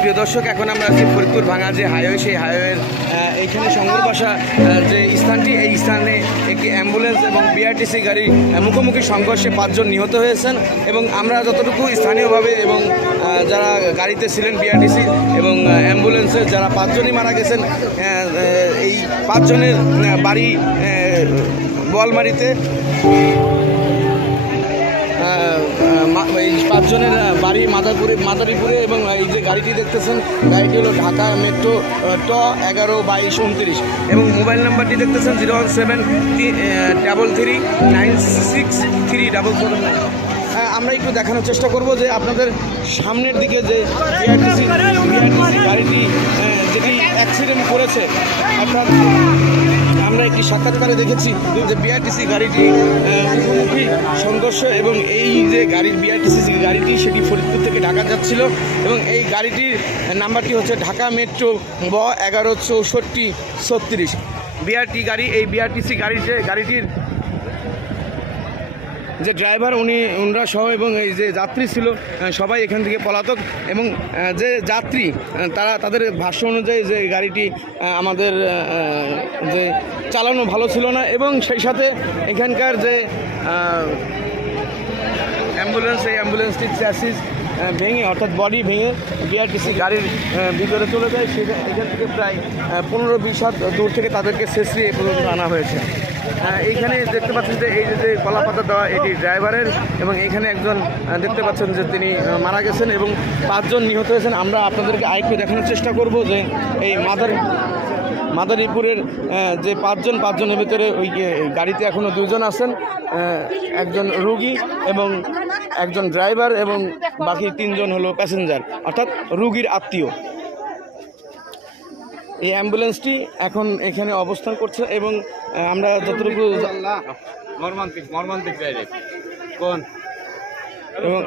প্রিয় দর্শক, এখন আমরা আছি ফরিদপুর ভাঙা যে হাইওয়ে, সেই হাইওয়ের এইখানে সংঘর্ষা যে স্থানটি, এই স্থানে একটি অ্যাম্বুলেন্স এবং বিআরটিসি গাড়ি মুখোমুখি সংঘর্ষে 5 জন নিহত হয়েছেন। এবং আমরা যতটুকু স্থানীয়ভাবে এবং যারা গাড়িতে ছিলেন বিআরটিসি এবং অ্যাম্বুলেন্সের যারা 5 জনই মারা গেছেন, এই 5 জনের বাড়ি বোয়ালমারিতে। এই 5 জনের বাড়ি মাদারীপুরে এবং এই যে গাড়িটি দেখতেছেন, গাড়িটি হলো ঢাকা মেট্রো ট 11/2229 এবং মোবাইল নাম্বারটি দেখতেছেন 0173339634449। আমরা একটু দেখানোর চেষ্টা করব যে আপনাদের সামনের দিকে যে বিআরটিসি গাড়িটি যেটি অ্যাক্সিডেন্ট করেছে, অর্থাৎ আমরা একটি সাক্ষাৎকারে দেখেছি যে বিআরটিসি গাড়িটি মুখোমুখি সংঘর্ষ এবং এই যে বিআরটিসি গাড়িটি সেটি ফরিদপুর থেকে ঢাকা যাচ্ছিল এবং এই গাড়িটির নাম্বারটি হচ্ছে ঢাকা মেট্রো ব 116436 বিআরটি গাড়ি। এই বিআরটিসি গাড়িটির যে ড্রাইভার উনরা সহ এবং এই যে যাত্রী ছিল সবাই এখান থেকে পলাতক এবং যে যাত্রী তাদের ভাষ্য অনুযায়ী যে গাড়িটি আমাদের যে চালানো ভালো ছিল না এবং সেই সাথে এখানকার যে এই অ্যাম্বুলেন্সটির চ্যাসিস ভেঙে, অর্থাৎ বডি ভেঙে বিআরটিসি গাড়ির ভিতরে চলে যায়। এখান থেকে প্রায় 15-20 হাত দূর থেকে তাদেরকে শেষরিয়ে পর্যন্ত আনা হয়েছে। এইখানে দেখতে পাচ্ছেন যে এই যে কলাপাতা দেওয়া, এটি ড্রাইভারের এবং এখানে একজন দেখতে পাচ্ছেন যে তিনি মারা গেছেন এবং 5 জন নিহত হয়েছেন। আমরা আপনাদেরকে আরেকটু দেখানোর চেষ্টা করব যে এই মাদারীপুরের যে 5 জনের ভিতরে ওই গাড়িতে এখনও 2 জন আছেন, একজন রোগী এবং একজন ড্রাইভার এবং বাকি 3 জন হলো প্যাসেঞ্জার, অর্থাৎ রোগীর আত্মীয়। এই অ্যাম্বুলেন্সটি এখন এখানে অবস্থান করছে এবং আমরা যতটুকু মর্মান্তিক কোন এবং